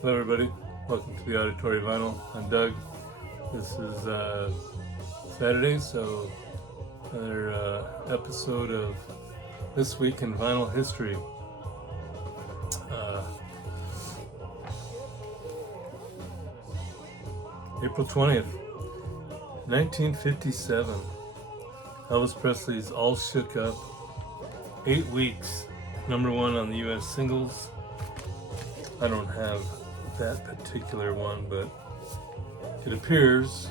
Hello everybody, welcome to the Auditory Vinyl. I'm Doug. This is Saturday, so another episode of This Week in Vinyl History. April 20th, 1957. Elvis Presley's All Shook Up. 8 weeks, number one on the US singles. I don't have that particular one, but it appears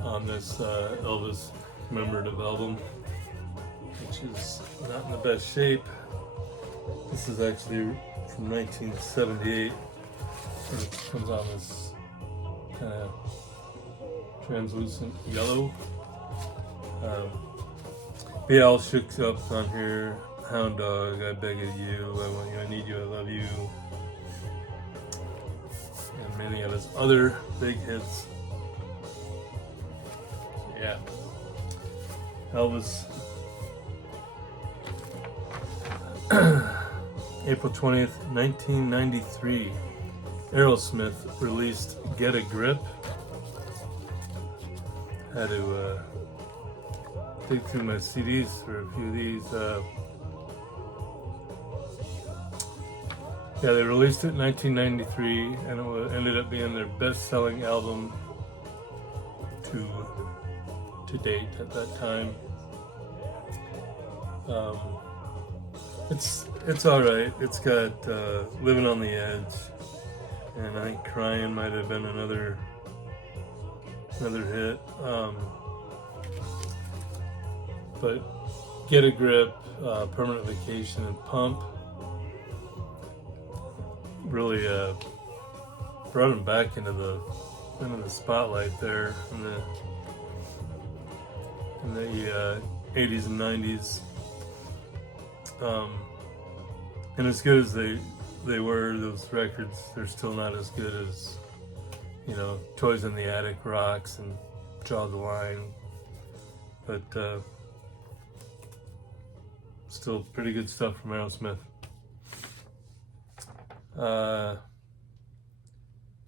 on this Elvis commemorative album, which is not in the best shape. This is actually from 1978, and it comes on this kind of translucent yellow. Yeah, All Shook Up on here. Hound Dog, I Beg of You, I Want You, I Need You, I Love You, and many of his other big hits. Yeah, Elvis. April 20th, 1993, Aerosmith released Get a Grip. Had to dig through my CDs for a few of these. Yeah, they released it in 1993, and it ended up being their best-selling album to date at that time. It's all right. It's got "Living on the Edge," and I think "Crying" might have been another hit. But "Get a Grip," "Permanent Vacation," and "Pump" really brought him back into the spotlight there in the 80s and 90s. And as good as they were, those records, they're still not as good as, Toys in the Attic rocks and Draw the Line. But still pretty good stuff from Aerosmith.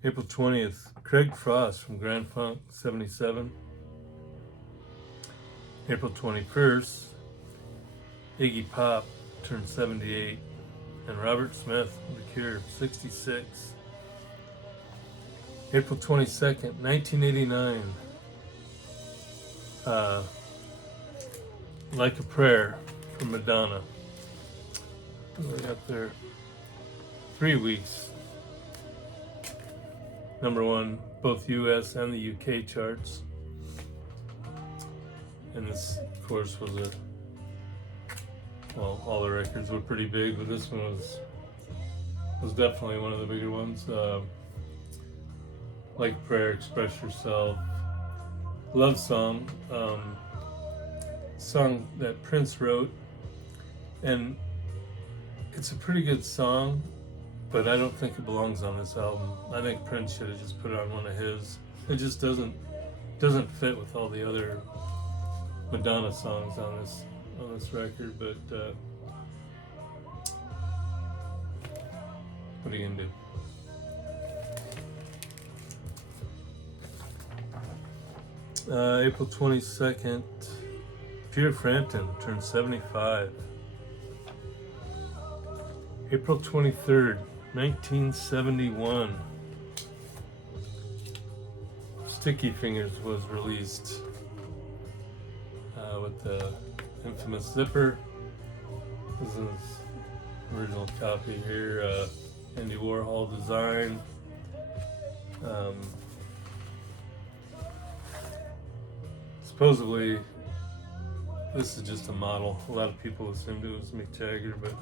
April 20th, Craig Frost from Grand Funk 77. April 21st, Iggy Pop turned 78, and Robert Smith, The Cure, 66. April 22nd, 1989, Like a Prayer from Madonna. We got there 3 weeks. Number one, both US and the UK charts. And this, of course, was all the records were pretty big, but this one was definitely one of the bigger ones. Like Prayer, Express Yourself, Love Song, song that Prince wrote, and it's a pretty good song, but I don't think it belongs on this album. I think Prince should have just put it on one of his. It just doesn't fit with all the other Madonna songs on this record. But what are you gonna do? April 22nd, Peter Frampton turned 75. April 23rd, 1971, Sticky Fingers was released with the infamous zipper. This is original copy here, Andy Warhol design. Supposedly, this is just a model. A lot of people assumed it was Mick Jagger, but I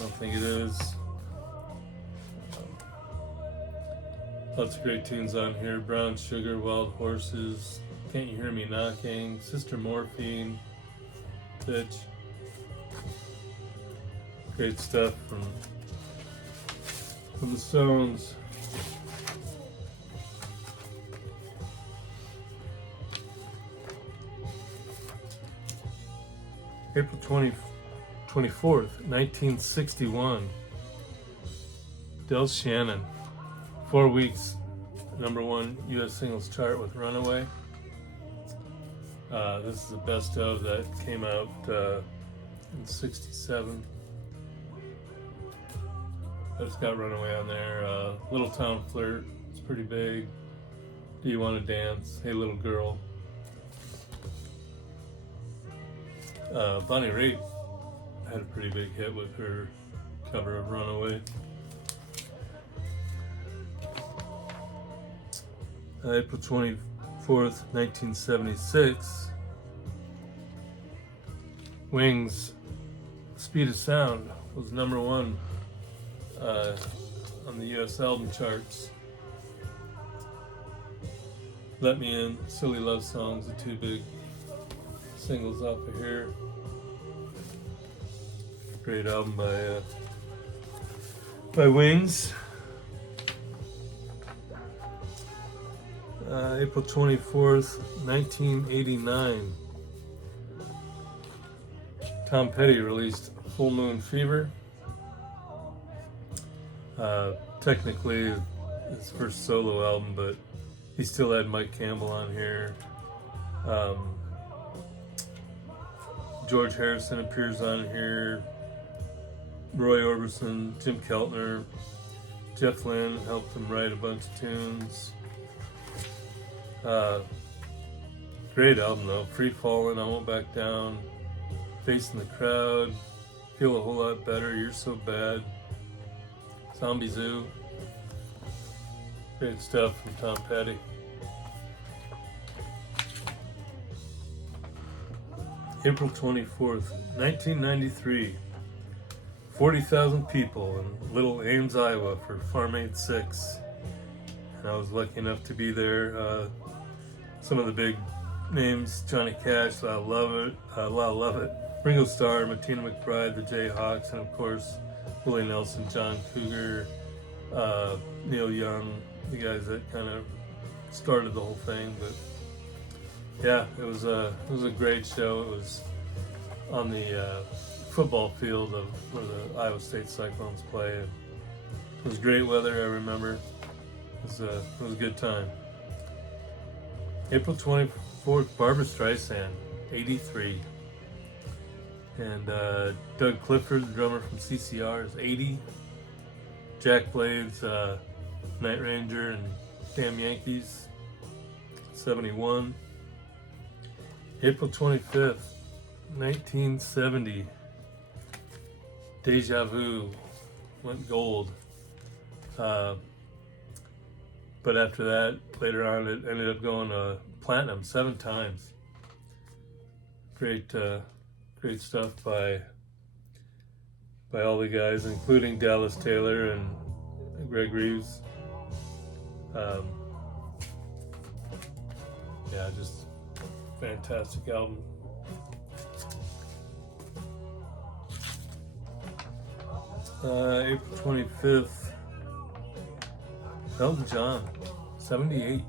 don't think it is. Lots of great tunes on here. Brown Sugar, Wild Horses, Can't You Hear Me Knocking, Sister Morphine, Bitch. Great stuff from the Stones. April 24th, 1961, Del Shannon, 4 weeks, #1 U.S. singles chart with Runaway. This is the best of that came out in '67. It's got Runaway on there. Little Town Flirt, it's pretty big. Do You Want to Dance? Hey Little Girl. Bonnie Raitt had a pretty big hit with her cover of Runaway. April 24th, 1976. Wings' Speed of Sound was #1 on the U.S. album charts. Let Me In, Silly Love Songs, the two big singles off of here. Great album by Wings. April 24th, 1989. Tom Petty released Full Moon Fever. Technically his first solo album, but he still had Mike Campbell on here. George Harrison appears on here. Roy Orbison, Jim Keltner, Jeff Lynne helped him write a bunch of tunes. Great album though. Free Fallin', I Won't Back Down, Facing the Crowd, Feel a Whole Lot Better, You're So Bad, Zombie Zoo. Great stuff from Tom Petty. April 24th, 1993. 40,000 people in Little Ames, Iowa for Farm Aid 6. And I was lucky enough to be there. Some of the big names: Johnny Cash, Lyle Lovett, Ringo Starr, Martina McBride, the Jayhawks, and of course Willie Nelson, John Cougar, Neil Young, the guys that kind of started the whole thing. But yeah, it was a great show. It was on the football field of where the Iowa State Cyclones play. It was great weather, I remember. It was a good time. April 24th, Barbra Streisand, 83. And Doug Clifford, the drummer from CCR, is 80. Jack Blades, Night Ranger and Damn Yankees, 71. April 25th, 1970. Deja Vu went gold. But after that, later on, it ended up going platinum 7 times. Great stuff by all the guys, including Dallas Taylor and Greg Reeves. Yeah, just fantastic album. April 25th, Elton John, 78.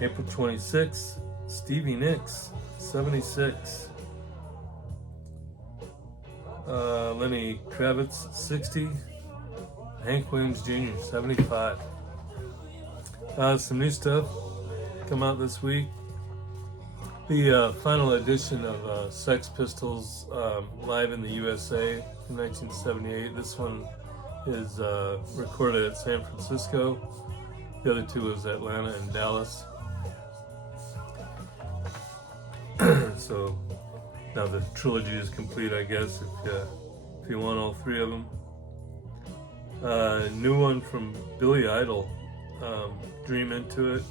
April 26th, Stevie Nicks, 76. Lenny Kravitz, 60. Hank Williams Jr., 75. Some new stuff come out this week. The final edition of Sex Pistols Live in the USA from 1978. This one is recorded at San Francisco. The other two was Atlanta and Dallas. So now the trilogy is complete, I guess, if you want all 3 of them. New one from Billy Idol, Dream Into It.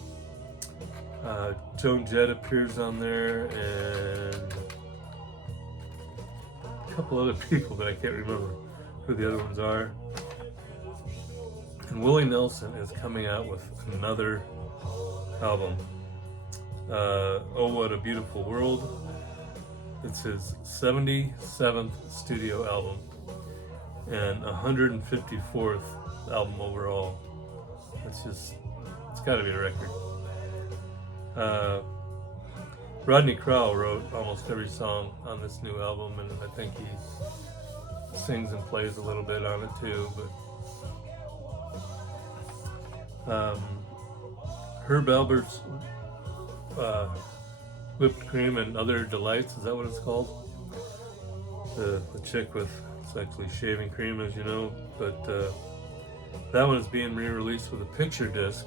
Joan Jett appears on there, and a couple other people that I can't remember who the other ones are. And Willie Nelson is coming out with another album. Oh What a Beautiful World. It's his 77th studio album and 154th album overall. It's got to be a record. Rodney Crowell wrote almost every song on this new album, and I think he sings and plays a little bit on it too. But Um, Herb Albert's whipped cream and other delights. Is that what it's called? The chick with, it's actually shaving cream, as you know, but that one is being re-released with a picture disc,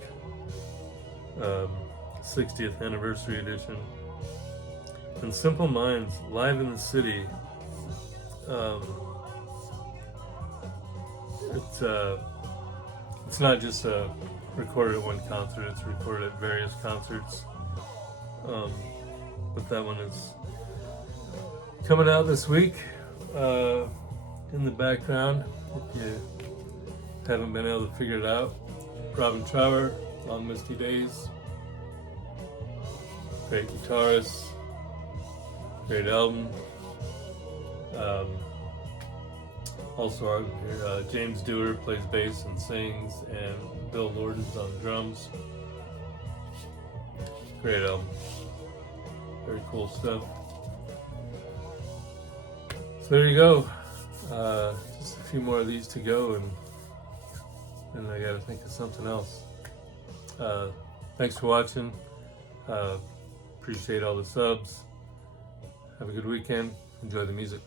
60th anniversary edition. And Simple Minds Live in the City. It's not just recorded at one concert; it's recorded at various concerts. But that one is coming out this week. In the background, if you haven't been able to figure it out, Robin Trower, Long Misty Days, great guitarist, great album. Also, James Dewar plays bass and sings, and Bill Lorden's on drums. Great album. Very cool stuff. So there you go. Just a few more of these to go, and I gotta think of something else. Thanks for watching. Appreciate all the subs. Have a good weekend. Enjoy the music.